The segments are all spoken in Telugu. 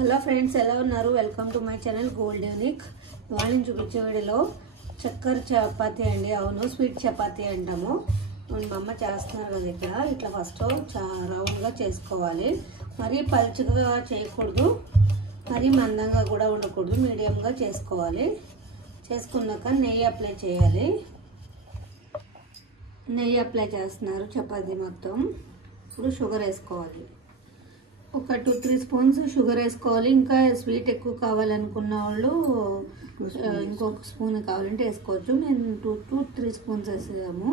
హలో ఫ్రెండ్స్, ఎలా ఉన్నారు? Welcome to my channel gold unique. ఇవాళ చూపించే వీడియోలో చక్కెర చపాతీ అండి. అవును, స్వీట్ చపాతీ అంటాము. మా అమ్మ చేస్తున్నారు కదా ఇక్కడ. ఇట్లా ఫస్ట్ రౌండ్గా చేసుకోవాలి. మరీ పలుచగా చేయకూడదు, మరీ మందంగా కూడా ఉండకూడదు, మీడియంగా చేసుకోవాలి. చేసుకున్నాక నెయ్యి అప్లై చేయాలి. నెయ్యి అప్లై చేస్తున్నారు చపాతీ మొత్తం. ఇప్పుడు షుగర్ వేసుకోవాలి. ఒక 2-3 స్పూన్స్ షుగర్ వేసుకోవాలి. ఇంకా స్వీట్ ఎక్కువ కావాలనుకున్న వాళ్ళు ఇంకొక స్పూన్ కావాలంటే వేసుకోవచ్చు. నేను 2-3 స్పూన్స్ వేసాము.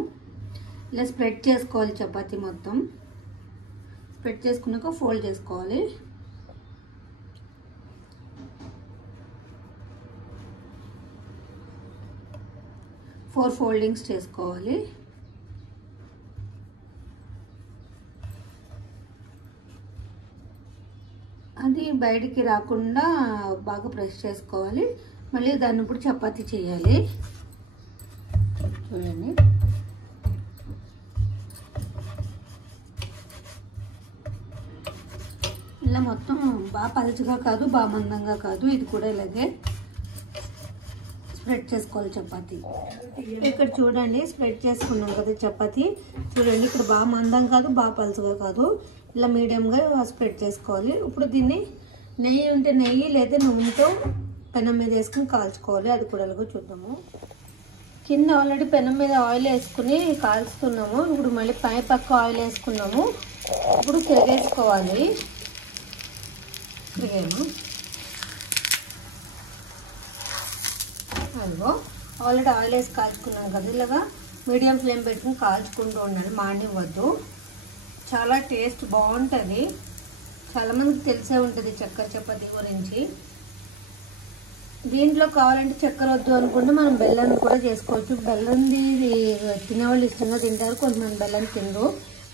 ఇలా స్ప్రెడ్ చేసుకోవాలి చపాతీ మొత్తం. స్ప్రెడ్ చేసుకున్నాక ఫోల్డ్ చేసుకోవాలి. ఫోర్ ఫోల్డింగ్స్ చేసుకోవాలి. అది బయటికి రాకుండా బాగా ప్రెస్ చేసుకోవాలి. మళ్ళీ దాన్ని ఇప్పుడు చపాతీ చేయాలి. చూడండి, ఇలా మొత్తం బాగా పలుచగా కాదు, బాగా మందంగా కాదు. ఇది కూడా ఇలాగే స్ప్రెడ్ చేసుకోవాలి చపాతీ. ఇక్కడ చూడండి, స్ప్రెడ్ చేసుకున్నాం కదా చపాతీ. చూడండి, ఇక్కడ బాగా మందం కాదు, బాగా పలుచగా కాదు, ఇలా మీడియంగా స్ప్రెడ్ చేసుకోవాలి. ఇప్పుడు దీన్ని నెయ్యి ఉంటే నెయ్యి, లేదా నూనెతో పెనం మీద వేసుకుని కాల్చుకోవాలి. అది కూడా ఎలాగో చూద్దాము. కింద ఆల్రెడీ పెనం మీద ఆయిల్ వేసుకుని కాల్చుతున్నాము. ఇప్పుడు మళ్ళీ పై పక్క ఆయిల్ వేసుకున్నాము. ఇప్పుడు తిరిగేసుకోవాలి. తిరిగాము. అదిగో ఆల్రెడీ ఆయిల్ వేసి కాల్చుకున్నాం కదా. ఇలాగా మీడియం ఫ్లేమ్ పెట్టుకుని కాల్చుకుంటూ ఉండాలి, మాడివ్వద్దు. చాలా టేస్ట్ బాగుంటుంది. చాలామందికి తెలిసే ఉంటుంది చక్కెర చపాతీ గురించి. దీంట్లో కావాలంటే చక్కెర వద్దు అనుకుంటే మనం బెల్లం కూడా చేసుకోవచ్చు. బెల్లంది తినేవాళ్ళు ఇష్టంగా తింటారు, కొంతమంది బెల్లం తినరు.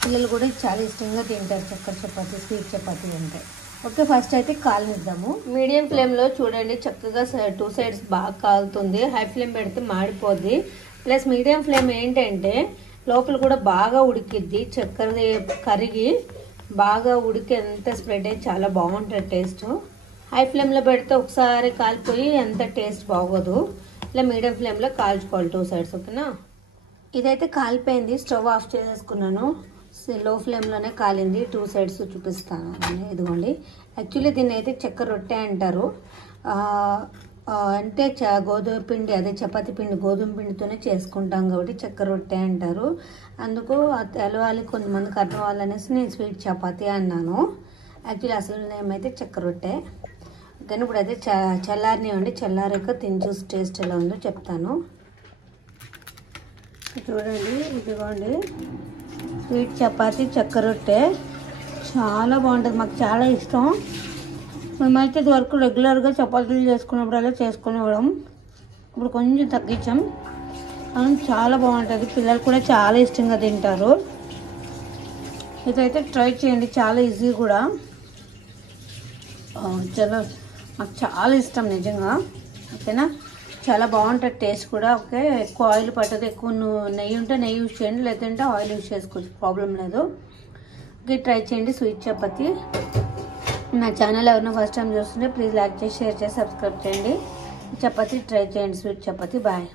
పిల్లలు కూడా చాలా ఇష్టంగా తింటారు చక్కెర చపాతీ, స్వీట్ చపాతీ అంటే. ఓకే, ఫస్ట్ అయితే కాలనిద్దాము. మీడియం ఫ్లేమ్లో చూడండి, చక్కగా 2 సైడ్స్ బాగా కాలుతుంది. హై ఫ్లేమ్ పెడితే మాడిపోద్ది. ప్లస్ మీడియం ఫ్లేమ్ ఏంటంటే లోపల కూడా బాగా ఉడికిద్ది. చక్కెర కరిగి బాగా ఉడికి ఎంత స్ప్రెడ్ అయ్యి చాలా బాగుంటుంది టేస్ట్. హై ఫ్లేమ్లో పెడితే ఒకసారి కాలిపోయి ఎంత టేస్ట్ బాగోదు. ఇలా మీడియం ఫ్లేమ్లో కాల్చుకోవాలి 2 సైడ్స్. ఓకేనా, ఇదైతే కాలిపోయింది. స్టవ్ ఆఫ్ చేసేసుకున్నాను. లో ఫ్లేమ్లోనే కాలింది. 2 సైడ్స్ చూపిస్తాను. ఇదిగోండి, యాక్చువల్లీ దీన్ని అయితే చక్కెర రొట్టె అంటారు. అంటే గోధుమ పిండి, అదే చపాతీ పిండి గోధుమ పిండితోనే చేసుకుంటాం కాబట్టి చక్కెర రొట్టె అంటారు. అందుకు తెలవాలి, కొంతమందికి అర్థం అవ్వాలనేసి నేను స్వీట్ చపాతీ అన్నాను. యాక్చువల్లీ అసలు నేమ్ అయితే చక్కెర రొట్టె. కానీ ఇప్పుడు అయితే చల్లారినివ్వండి. చల్లారాక తిని చూసి టేస్ట్ ఎలా ఉందో చెప్తాను. చూడండి, ఇదిగోండి స్వీట్ చపాతీ చక్కెర రొట్టె. చాలా బాగుంటుంది, మాకు చాలా ఇష్టం. మేమైతే ఇది వరకు రెగ్యులర్గా చపాతీలు చేసుకున్నప్పుడు అలా చేసుకునేవాళ్ళం. ఇప్పుడు కొంచెం తగ్గించాం. చాలా బాగుంటుంది, పిల్లలు కూడా చాలా ఇష్టంగా తింటారు. ఇదైతే ట్రై చేయండి, చాలా ఈజీ కూడా. చాలా మాకు చాలా ఇష్టం నిజంగా. ఓకేనా, చాలా బాగుంటుంది టేస్ట్ కూడా. ఓకే, ఎక్కువ ఆయిల్ పట్టదు. ఎక్కువ నెయ్యి ఉంటే నెయ్యి యూజ్ చేయండి, లేదంటే ఆయిల్ యూజ్ చేసుకోవచ్చు, ప్రాబ్లం లేదు. ఓకే, ట్రై చేయండి స్వీట్ చపాతీ. నా ఛానల్ ఎవరైనా ఫస్ట్ టైం చూస్తుంటే ప్లీజ్ లైక్ చేసి, షేర్ చేసి, సబ్స్క్రైబ్ చేయండి. చపాతీ ట్రై చేయండి, స్వీట్ చపాతీ. బాయ్.